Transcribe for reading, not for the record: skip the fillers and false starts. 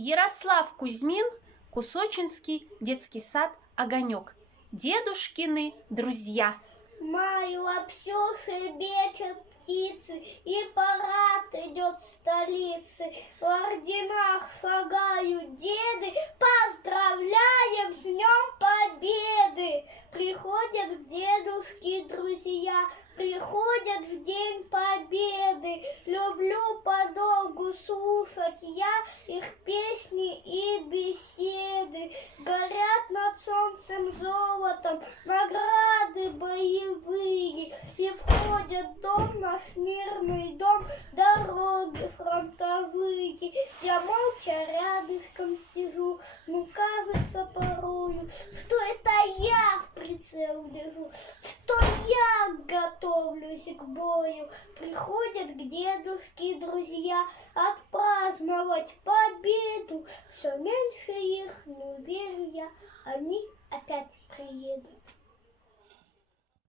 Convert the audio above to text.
Ярослав Кузьмин, Кусочинский детский сад «Огонек». Дедушкины друзья. Май лапсю шебечет птицы, и парад идет в столице. В орденах шагают деды, поздравляем с Днем Победы! Приходят к дедушке друзья, приходят в День Победы. Люблю подолгу слушать я их песни и беседы. Горят над солнцем золотом награды боевые, и входят в дом, наш мирный дом, дороги фронтовые. Я молча рядышком сижу, ну кажется порою, что это я в прицел лежу, что я готовлюсь к бою. Приходят к дедушке друзья отпраздновать победу. Все меньше их, не верю я, они опять приедут.